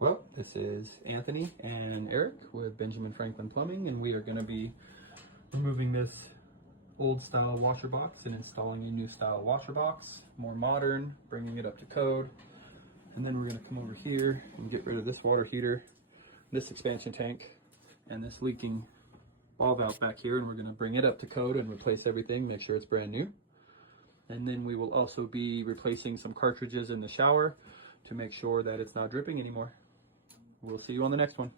Well, this is Anthony and Eric with Benjamin Franklin Plumbing, and we are going to be removing this old style washer box and installing a new style washer box, more modern, bringing it up to code. And then we're going to come over here and get rid of this water heater, this expansion tank, and this leaking ball valve back here, and we're going to bring it up to code and replace everything, make sure it's brand new. And then we will also be replacing some cartridges in the shower to make sure that it's not dripping anymore. We'll see you on the next one.